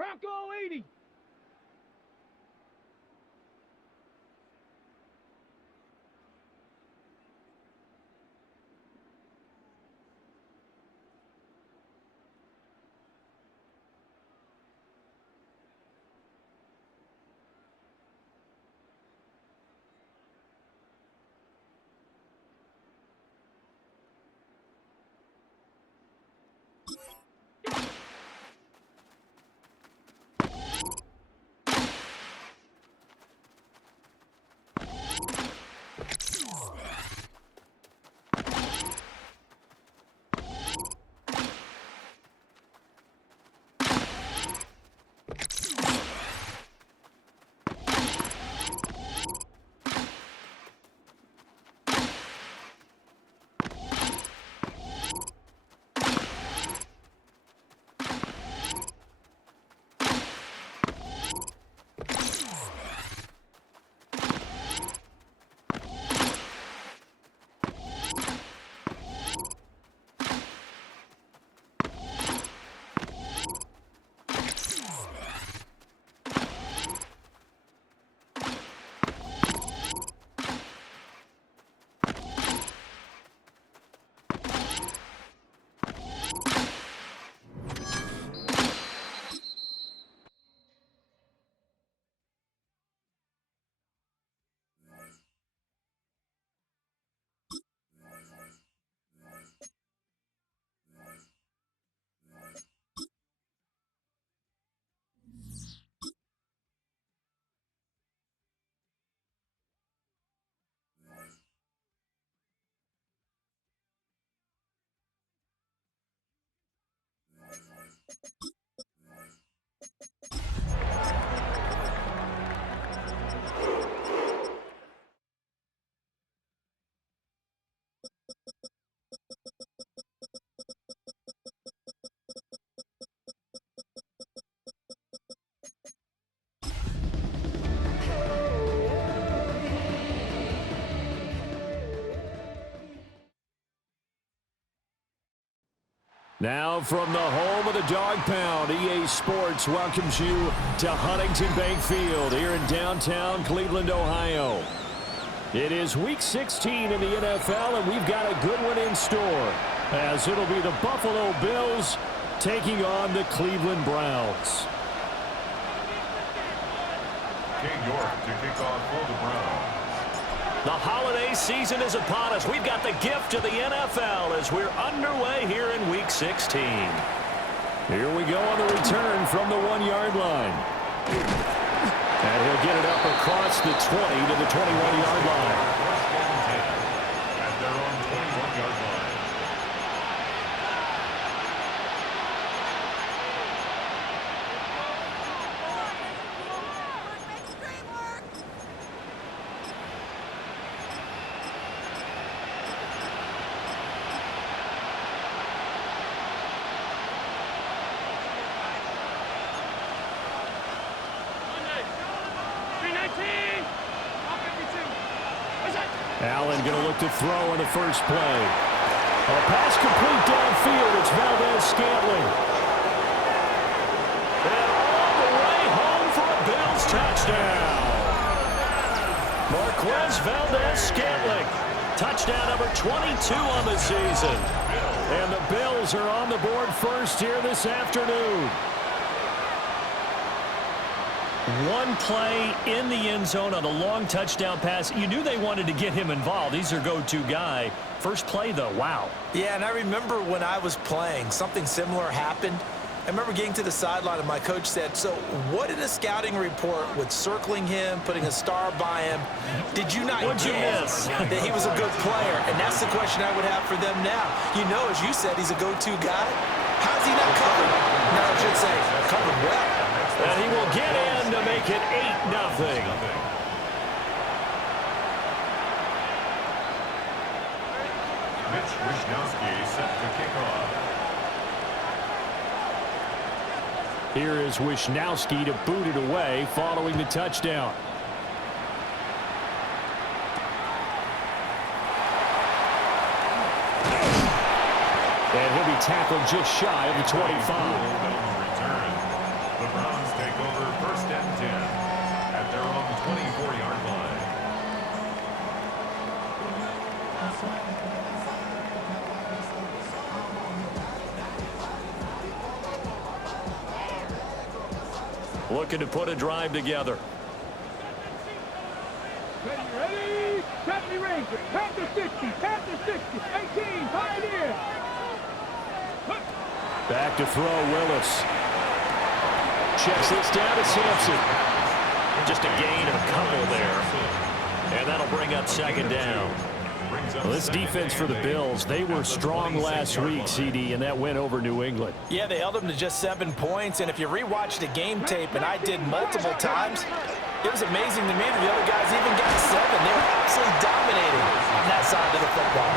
Bronco 80. Now from the home of the Dog Pound, EA Sports welcomes you to Huntington Bank Field here in downtown Cleveland, Ohio. It is Week 16 in the NFL, and we've got a good one in store, as it'll be the Buffalo Bills taking on the Cleveland Browns. King York to kick off for the Browns. The holiday season is upon us. We've got the gift of the NFL as we're underway here in Week 16. Here we go on the return from the 1-yard line. And he'll get it up across the 20 to the 21-yard line. At their own 21-yard line. Allen going to look to throw on the first play. A pass complete downfield. It's Valdez-Scantling. And all the way home for a Bills touchdown. Marquez Valdez-Scantling. Touchdown number 22 on the season. And the Bills are on the board first here this afternoon. One play in the end zone on a long touchdown pass. You knew they wanted to get him involved. He's their go-to guy. First play, though, wow. Yeah, and I remember when I was playing, something similar happened. I remember getting to the sideline, and my coach said, so what in a scouting report with circling him, putting a star by him, did you not guess that he was a good player? And that's the question I would have for them now. You know, as you said, he's a go-to guy. How's he not covered? No, I should say covered well. And he will get in to make it 8-0. Mitch Wishnowsky set to kick off. Here is Wishnowsky to boot it away following the touchdown. And he'll be tackled just shy of the 25. The Browns take over first and 10 at their own 24-yard line. Looking to put a drive together. Ready? Company Ranger. Panther 60. Panther 60. 18. Pioneer. Back to throw, Willis. Checks this down to Sampson. Just a gain of a couple there. And that'll bring up second down. Well, this defense for the Bills, they were strong last week, CD, and that went over New England. Yeah, they held them to just 7 points, and if you rewatch the game tape, and I did multiple times, it was amazing to me that the other guys even got 7. They were absolutely dominating on that side of the football.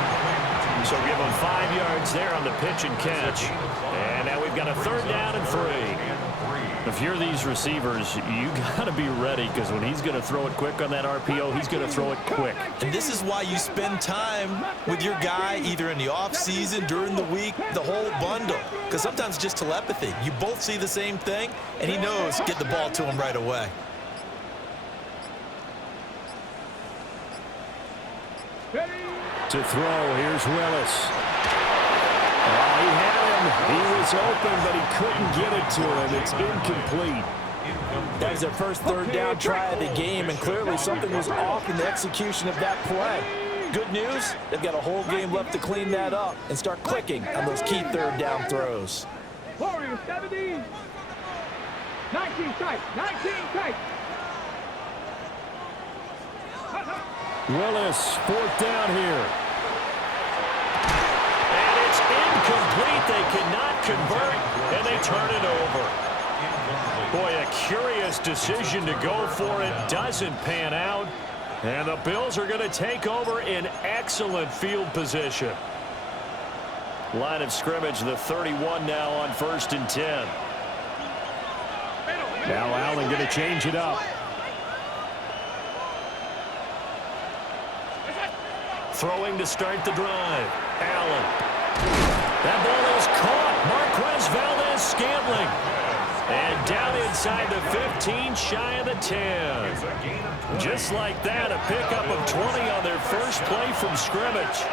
So give them 5 yards there on the pitch and catch. And now we've got a 3rd down and 3. If you're these receivers, you got to be ready, because when he's going to throw it quick on that RPO, he's going to throw it quick. And this is why you spend time with your guy either in the offseason, during the week, the whole bundle. Because sometimes just telepathy. You both see the same thing, and he knows get the ball to him right away. To throw, here's Willis. He had him. He was open, but he couldn't get it to him. It's incomplete. That was their first 3rd down try of the game, and clearly something was off in the execution of that play. Good news, they've got a whole game left to clean that up and start clicking on those key 3rd down throws. Warriors 17. 19 tight. 19 tight. Willis, 4th down here. And it's incomplete. They cannot convert, and they turn it over. Boy, a curious decision to go for it. Doesn't pan out. And the Bills are going to take over in excellent field position. Line of scrimmage, the 31 now on 1st and 10. Now Allen going to change it up. Throwing to start the drive. Allen. That ball is caught. Marquez Valdez-Scantling. And down inside the 15, shy of the 10. Just like that, a pickup of 20 on their first play from scrimmage.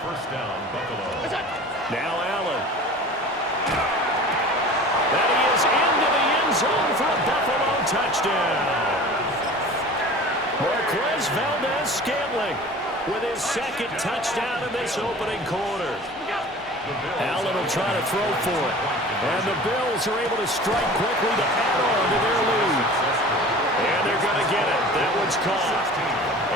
First down, Buffalo. Now Allen. That he is into the end zone for a Buffalo touchdown. Marquez Valdez-Scantling with his second touchdown in this opening quarter. Allen will try to throw for it. And the Bills are able to strike quickly to add on to their lead. And they're going to get it. That one's caught.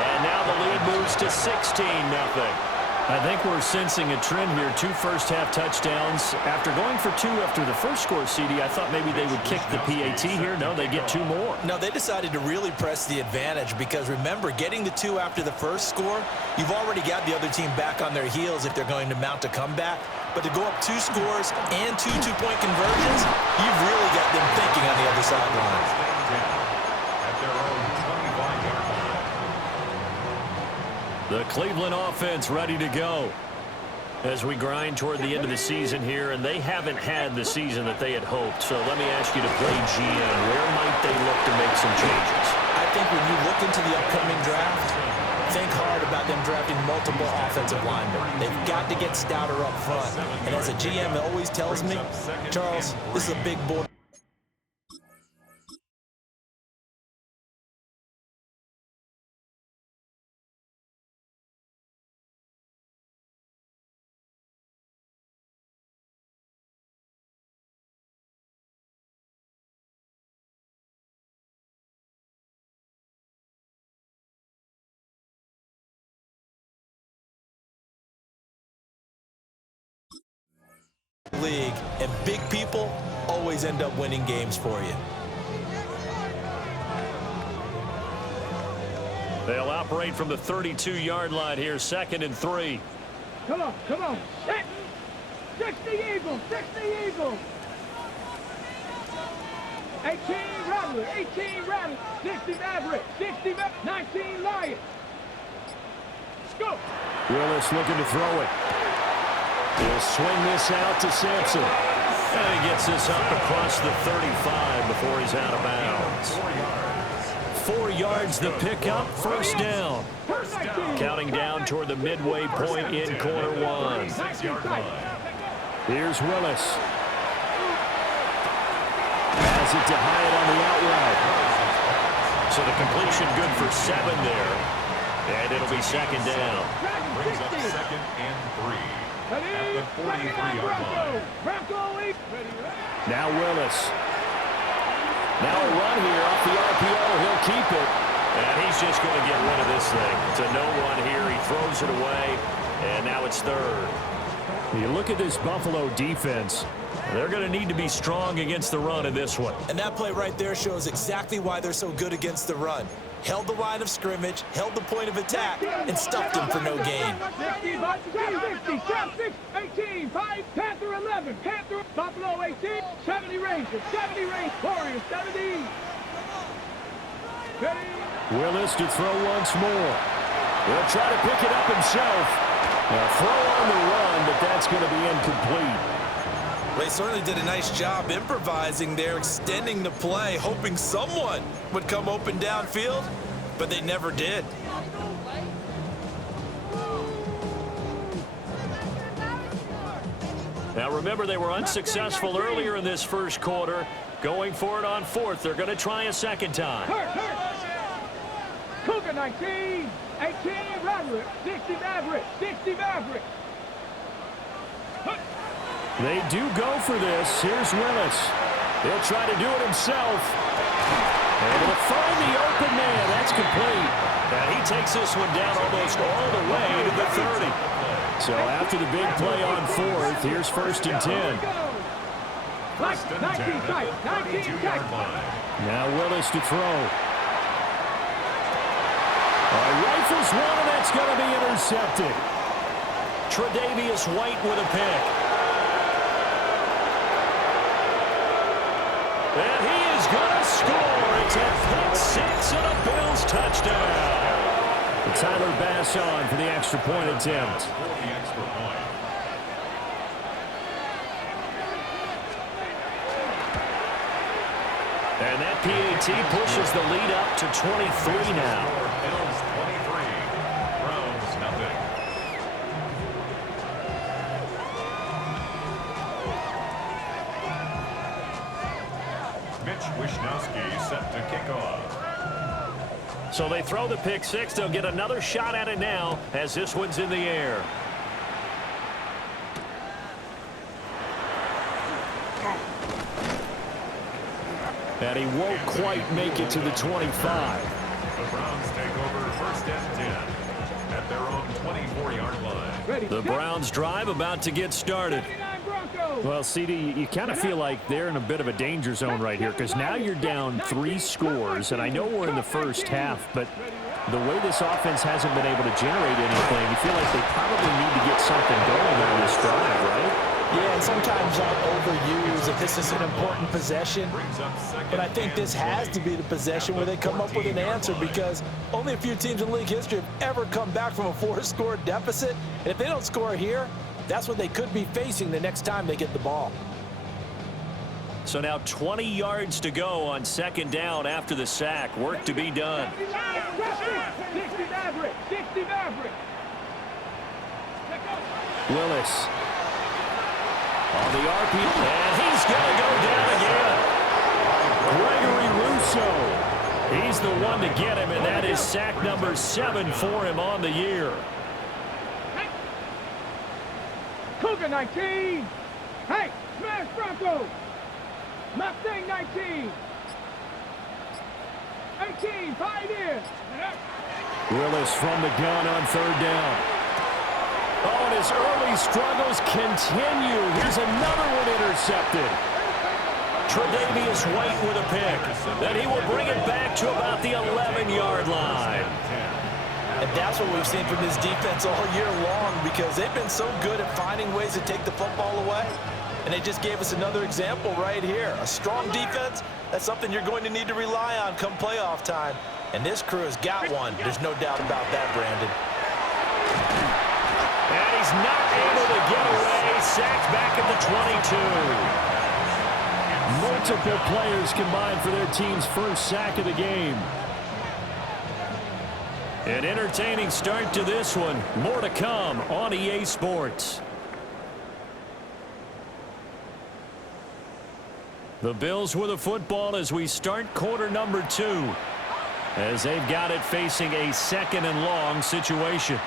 And now the lead moves to 16-0. I think we're sensing a trend here. 2 first-half touchdowns. After going for 2 after the first score, CD, I thought maybe they would kick the PAT here. No, they get 2 more. No, they decided to really press the advantage because, remember, getting the 2 after the first score, you've already got the other team back on their heels if they're going to mount a comeback. But to go up 2 scores and 2 two-point conversions, you've really got them thinking on the other sideline. At their own 25-yard line. The Cleveland offense ready to go as we grind toward the end of the season here, and they haven't had the season that they had hoped. So let me ask you to play GM. Where might they look to make some changes? I think when you look into the upcoming draft, think hard about them drafting multiple offensive linemen. They've got to get stouter up front. And as a GM always tells me, Charles, this is a big boy. League, and big people always end up winning games for you. They'll operate from the 32-yard line here, 2nd and 3. Come on, come on. Set. 60 Eagles, 60 Eagles. 18 Rattler, 18 Rattler. 60 Maverick, 60 Maverick. 19 Lions. Go. Willis looking to throw it. He'll swing this out to Sampson. And he gets this up across the 35 before he's out of bounds. 4 yards the pickup, first down. Counting down toward the midway point in quarter 1. 6-yard line. Here's Willis. Has it to Hyatt on the outright. So the completion good for 7 there. And it'll be 2nd down. Brings up 2nd and 3. At the 43-yard line. Now Willis. Now a run here off the RPO. He'll keep it. And he's just going to get rid of this thing. To no one here. He throws it away. And now it's 3rd. You look at this Buffalo defense. They're going to need to be strong against the run in this one. And that play right there shows exactly why they're so good against the run. Held the line of scrimmage, held the point of attack, and stuffed him for no gain. 60, 18, 5, Panther 11, Panther, Buffalo 18, 70 Rangers, Warriors 70. Ready? Willis to throw once more. He'll try to pick it up himself. A throw on the run, but that's going to be incomplete. They certainly did a nice job improvising there, extending the play, hoping someone would come open downfield, but they never did. Now remember, they were unsuccessful earlier in this first quarter. Going for it on 4th. They're going to try a second time. Cougar 19, 18 Rattler, 60 Maverick, 60 Maverick. They do go for this. Here's Willis. He'll try to do it himself. Able to find the open man. That's complete. And he takes this one down almost all the way to the 30. So after the big play on 4th, here's 1st and 10. 19 tight, 19 tight. Now Willis to throw. Rifles one, and that's going to be intercepted. Tre'Davious White with a pick. And he is going to score. It's a pick 6 and a Bills touchdown. Tyler Bass on for the extra point attempt. For the extra point. And that PAT pushes the lead up to 23 now. Bills 23. Browns nothing. Mitch Wishnowsky set to kick off. So they throw the pick six. They'll get another shot at it now as this one's in the air. And he won't quite make it to the 25. The Browns take over first and 10 at their own 24-yard line. The Browns drive about to get started. Well, CD, you kind of feel like they're in a bit of a danger zone right here because now you're down 3 scores, and I know we're in the first half, but the way this offense hasn't been able to generate anything, you feel like they probably need to get something going on this drive, right? Yeah, and sometimes I'll overuse if this is an important possession. But I think this has to be the possession where they come up with an answer because only a few teams in league history have ever come back from a 4-score deficit. And if they don't score here, that's what they could be facing the next time they get the ball. So now 20 yards to go on second down after the sack. Work to be done. 60 Maverick. 60 Maverick. Willis on the RP, and he's going to go down again. Gregory Rousseau. He's the one to get him, and that is sack number 7 for him on the year. Cougar 19. Hey, smash Bronco. Mustang 19. 18, 5 in. Willis from the gun on third down. Oh, and his early struggles continue. Here's another one intercepted. Tre'Davious White with a pick. Then he will bring it back to about the 11-yard line. And that's what we've seen from this defense all year long because they've been so good at finding ways to take the football away. And they just gave us another example right here. A strong defense, that's something you're going to need to rely on come playoff time. And this crew has got one. There's no doubt about that, Brandon. And he's not able to get away. Sacked back at the 22. Multiple players combined for their team's first sack of the game. An entertaining start to this one. More to come on EA Sports. The Bills with a football as we start quarter number 2. As they've got it facing a second and long situation.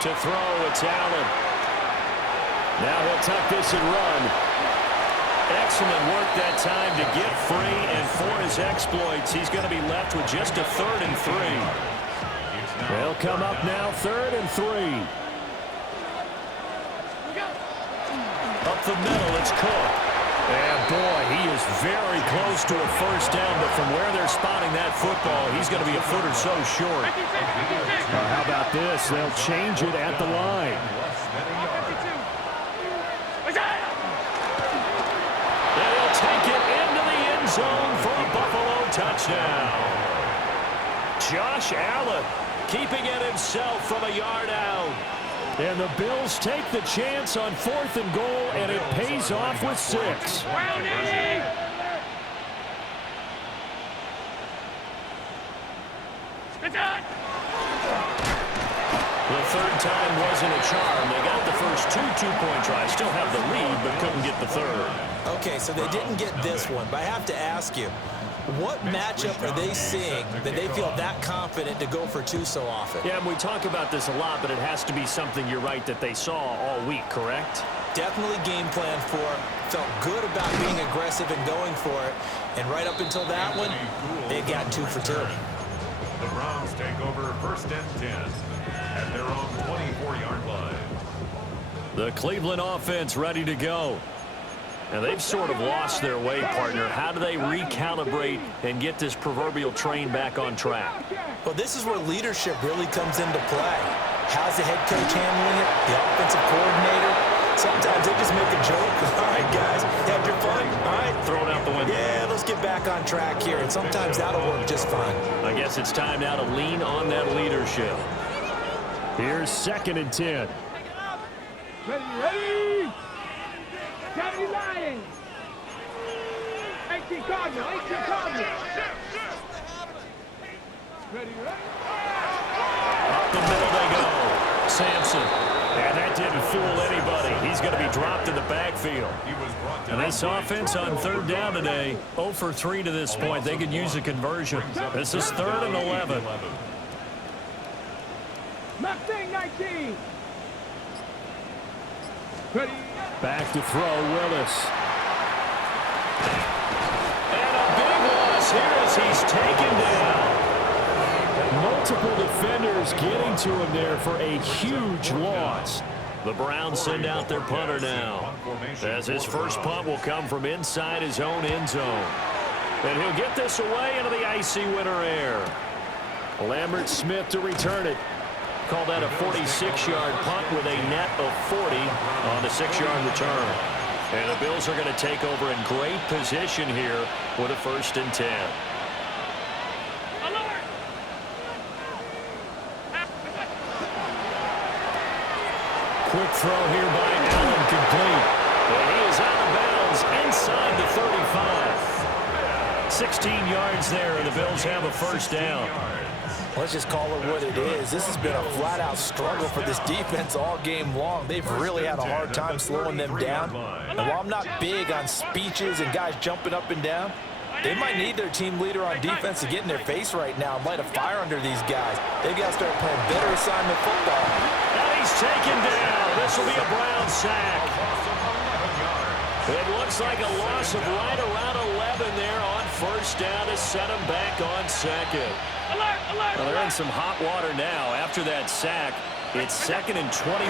To throw, it's Allen. Now he'll tuck this and run. Excellent work that time to get free, and for his exploits, he's going to be left with just a 3rd and 3. They'll come up now 3rd and 3. Up the middle, it's Cook. And boy, he is very close to a first down, but from where they're spotting that football, he's going to be a foot or so short. How about this? They'll change it at the line. They'll take it into the end zone for a Buffalo touchdown. Josh Allen keeping it himself from a yard out. And the Bills take the chance on 4th and goal, and it pays off with 6. The third time wasn't a charm. They got the first 2 two-point tries. Still have the lead, but couldn't get the third. Okay, so they didn't get this one, but I have to ask you, what matchup are they seeing that they feel that confident to go for 2 so often? Yeah, and we talk about this a lot, but it has to be something, you're right, that they saw all week, correct? Definitely game plan for, felt good about being aggressive and going for it, and right up until that one, they got 2 for 2. The Browns take over first and 10 at their own 24-yard line. The Cleveland offense ready to go. And they've sort of lost their way, partner. How do they recalibrate and get this proverbial train back on track? Well, this is where leadership really comes into play. How's the head coach handling it? The offensive coordinator? Sometimes they just make a joke. All right, guys, had your fun? All right. Throw it out the window. Yeah, let's get back on track here. And sometimes that'll work just fine. I guess it's time now to lean on that leadership. Here's 2nd and 10. Ready? 70 Lions. 18 Cardinal. Ready? Up the middle they go. Sampson. And that didn't fool anybody. He's going to be dropped in the backfield. And this offense on 3rd down today, 0 for 3 to this point. They could use a conversion. This is 3rd and 11. Mustang 19. Ready? Back to throw, Willis. And a big loss here as he's taken down. Multiple defenders getting to him there for a huge loss. The Browns send out their punter now, as his first punt will come from inside his own end zone. And he'll get this away into the icy winter air. Lambert Smith to return it. Call that a 46-yard punt with a net of 40 on the 6-yard return. And the Bills are going to take over in great position here with a 1st and 10. Quick throw here by Allen, complete. And he is out of bounds inside the 35. 16 yards there, and the Bills have a 1st down. Let's just call it what it is. This has been a flat-out struggle for this defense all game long. They've really had a hard time slowing them down. And while I'm not big on speeches and guys jumping up and down, they might need their team leader on defense to get in their face right now and light a fire under these guys. They've got to start playing better assignment football. And he's taken down. This will be a Brown sack. It looks like a loss of right around 11 there on 1st down to set him back on 2nd. Well, they're in some hot water now. After that sack, it's 2nd and 21.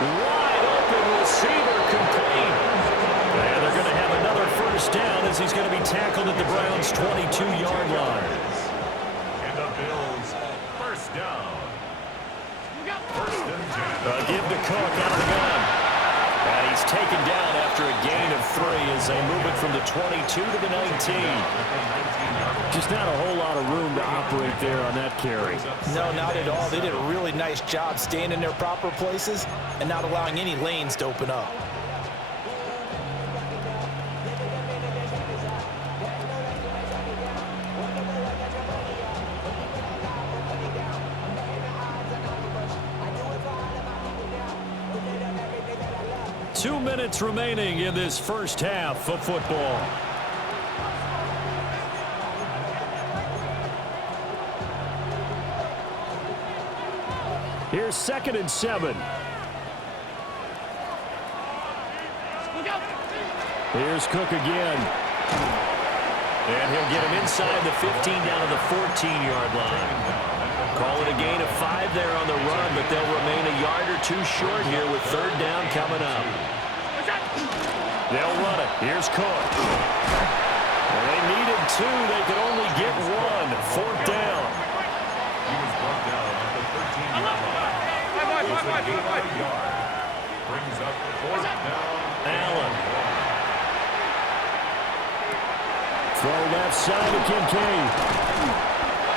Wide open receiver complete. And they're going to have another 1st down as he's going to be tackled at the Browns' 22-yard line. And the Bills, 1st down. 1st and 10. Give to Cook out of the gun. And he's taken down after a gain of 3 as they move it from the 22 to the 19. Just not a whole lot of room to operate there on that carry. No, not at all. They did a really nice job staying in their proper places and not allowing any lanes to open up. Two minutes remaining in this first half of football. Here's 2nd and 7. Here's Cook again. And he'll get him inside the 15 down to the 14-yard line. Call it a gain of 5 there on the run, but they'll remain a yard or 2 short here with 3rd down coming up. They'll run it. Here's Cook. Well, they needed 2. They could only get 1. 4th down. He was brought down at the 13-yard line. Brings up 4th down. Allen. Throw left side to Kincaid.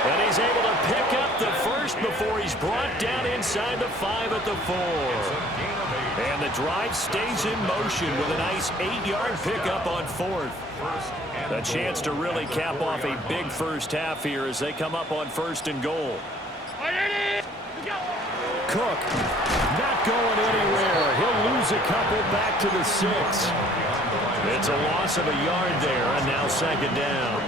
And he's able to pick up the 1st before he's brought down inside the 5 at the 4. And the drive stays in motion with a nice 8-yard pickup on 4th. A chance to really cap off a big first half here as they come up on 1st and goal. Cook not going anywhere. He'll lose a couple back to the 6. It's a loss of a yard there, and now 2nd down.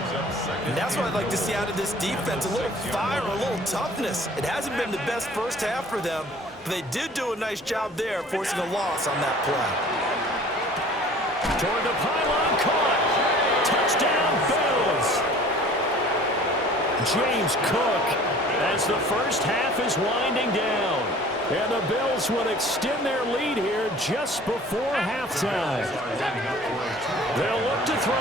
And that's what I'd like to see out of this defense, a little fire, a little toughness. It hasn't been the best first half for them, but they did do a nice job there, forcing a loss on that play. Toward the pylon, caught. Touchdown, Bills. James Cook. As the first half is winding down. And the Bills would extend their lead here just before halftime. They'll look to throw.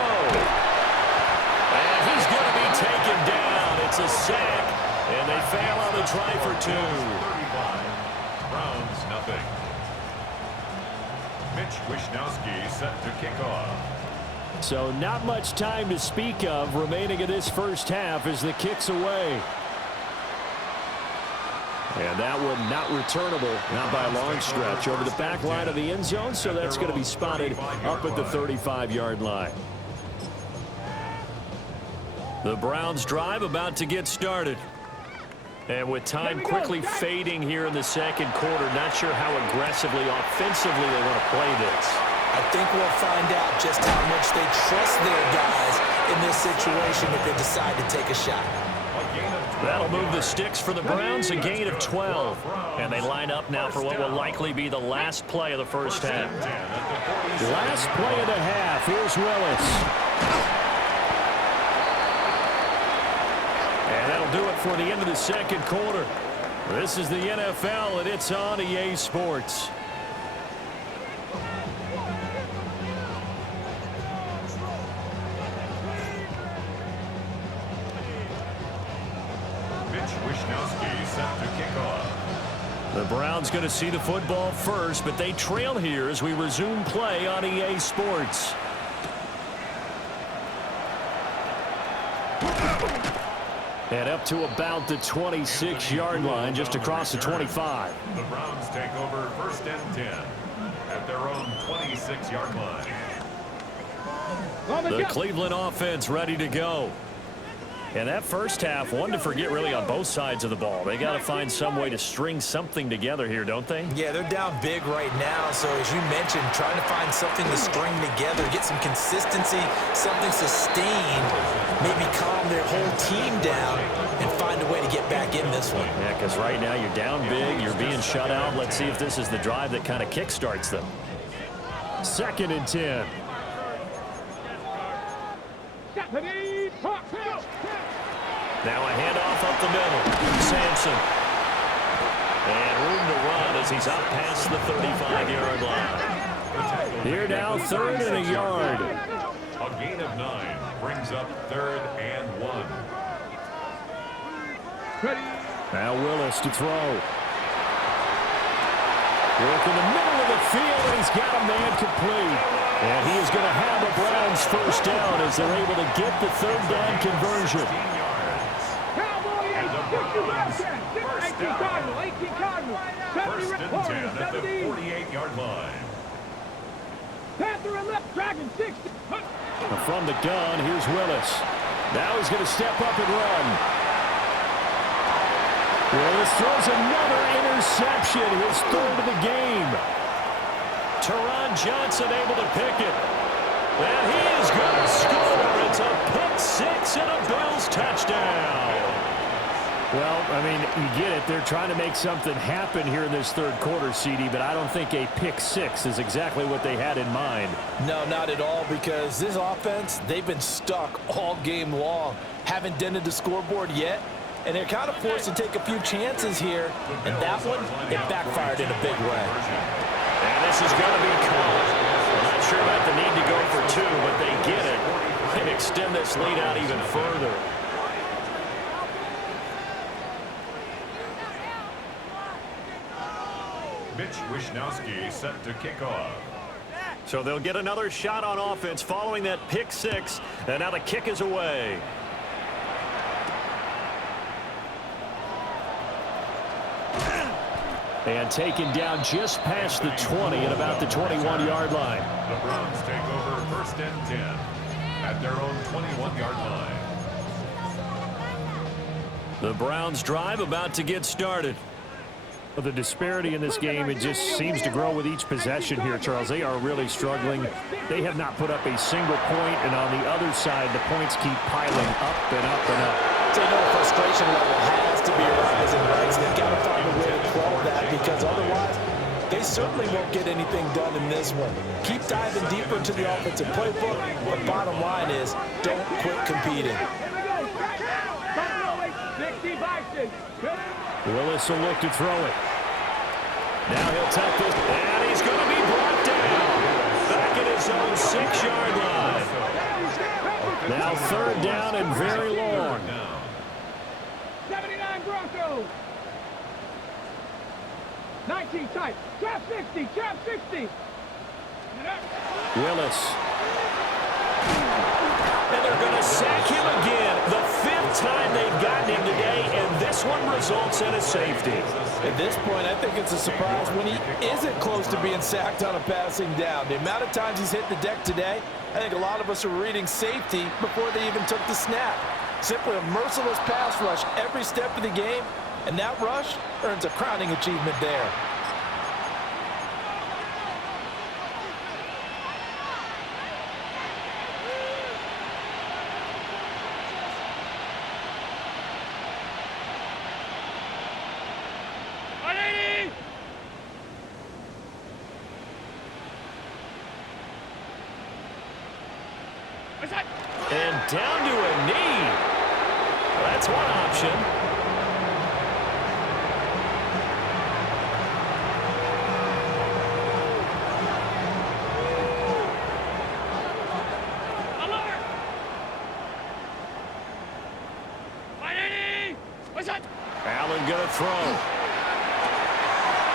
And he's going to be taken down. It's a sack, and they fail on the try for 2. 35. Browns, nothing. Mitch Wishnowsky set to kick off. So not much time to speak of remaining in this first half as the kick's away. And that one not returnable, not by a long stretch, over the back line of the end zone, so that's going to be spotted up at the 35-yard line. The Browns drive about to get started. And with time quickly fading here in the second quarter, not sure how aggressively, offensively they want to play this. I think we'll find out just how much they trust their guys in this situation if they decide to take a shot. That'll move the sticks for the Browns, a gain of 12. And they line up now for what will likely be the last play of the first half. Last play of the half. Here's Willis. And that'll do it for the end of the second quarter. This is the NFL, and it's on EA Sports. Wishnowsky set to kick off. The Browns going to see the football first, but they trail here as we resume play on EA Sports. And up to about the 26-yard line, just across the 25. The Browns take over first and 10 at their own 26-yard line. The Cleveland offense ready to go. And that first half, one to forget really on both sides of the ball. They got to find some way to string something together here, don't they? Yeah, they're down big right now. So as you mentioned, trying to find something to string together, get some consistency, something sustained, maybe calm their whole team down and find a way to get back in this one. Yeah, because right now you're down big, you're being shut out. Let's see if this is the drive that kind of kickstarts them. 2nd and 10. Now a handoff up the middle. Sampson. And room to run as he's up past the 35-yard line. Here now, 3rd and a yard. A gain of 9 brings up 3rd and 1. Now Willis to throw. Work in the middle of the field, and he's got a man complete. And he is going to have the Browns first down as they're able to get the 3rd down conversion. First and 10 at the 48-yard line. Panther and left, Dragon 60. From the gun, here's Willis. Now he's going to step up and run. Willis throws another interception, his 3rd of the game. Teron Johnson able to pick it. And he is going to score. It's a pick 6 and a Bills touchdown. Well, I mean, you get it. They're trying to make something happen here in this 3rd quarter, CD, but I don't think a pick 6 is exactly what they had in mind. No, not at all, because this offense, they've been stuck all game long. Haven't dented the scoreboard yet, and they're kind of forced to take a few chances here. And that one, it backfired in a big way. And this is going to be called. I'm not sure about the need to go for 2, but they get it and extend this lead out even further. Mitch Wishnowsky set to kick off. So they'll get another shot on offense following that pick 6, and now the kick is away. And taken down just past the 20 at about the 21-yard line. The Browns take over first and 10 at their own 21-yard line. The Browns drive about to get started. The disparity in this game, it just seems to grow with each possession here, Charles. They are really struggling. They have not put up a single point, and on the other side, the points keep piling up and up and up. So you know the frustration level has to be rising, right? So they've got to find a way to quell that, because otherwise, they certainly won't get anything done in this one. Keep diving deeper into the offensive playbook, but bottom line is, don't quit competing. Willis will look to throw it. Now he'll tuck this, and he's going to be brought down. Back at his own 6-yard line. Now 3rd down and very long. 79 Broncos. 19 tight. Trap 60. Trap 60. Willis. And they're going to sack him again. The 5th time they've gotten him today, and this one results in a safety. At this point, I think it's a surprise when he isn't close to being sacked on a passing down. The amount of times he's hit the deck today, I think a lot of us are reading safety before they even took the snap. Simply a merciless pass rush every step of the game, and that rush earns a crowning achievement there. And down to a knee. That's one option. Allen going to throw.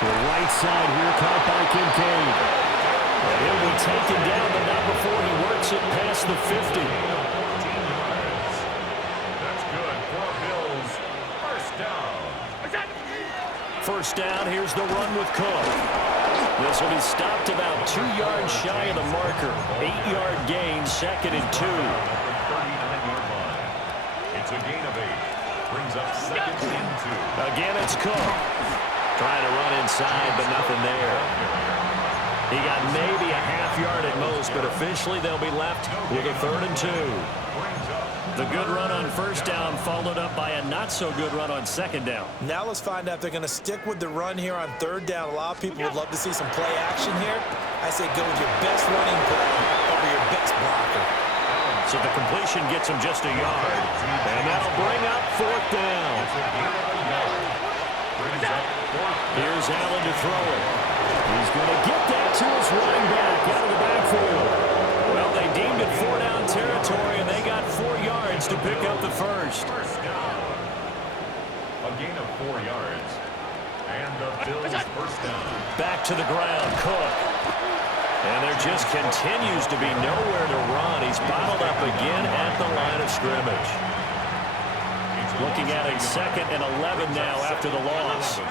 The right side here caught by Kincaid. And he'll be taken down, but not before he works it past the 50. That's good for Bills. First down. First down, here's the run with Cook. This will be stopped about 2 yards shy of the marker. 8-yard gain, 2nd and 2. 39-yard line. It's a gain of 8. Brings up 2nd and 2. Again, it's Cook. Trying to run inside, but nothing there. He got maybe a half yard at most, but officially they'll be left with a 3rd and 2. The good run on first down followed up by a not-so-good run on 2nd down. Now let's find out if they're going to stick with the run here on 3rd down. A lot of people would love to see some play action here. I say go with your best running play over your best blocker. So the completion gets him just a yard. And that'll bring up 4th down. Here's Allen to throw it. He's going to get that to his running back out of the backfield. Well, they deemed it 4-down territory, and they got 4 yards to pick up the first. First down. A gain of 4 yards. And the Bills first down. Back to the ground, Cook. And there just continues to be nowhere to run. He's bottled up again at the line of scrimmage. Looking at it 2nd and 11 now after the loss. At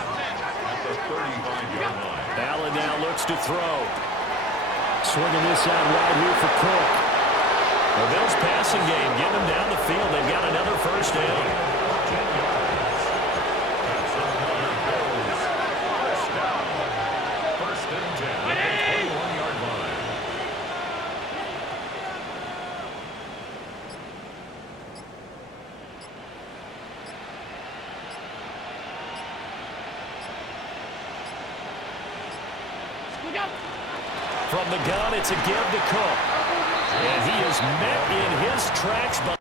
the 35-yard line. Allen now looks to throw. Swinging this out wide here for Cook. The Bills passing game getting them down the field. They've got another first down. 10 yards. That's another Bills. First down. 1st and 10. At the 21-yard line. From the gun, it's a give to Cook. And he is met in his tracks by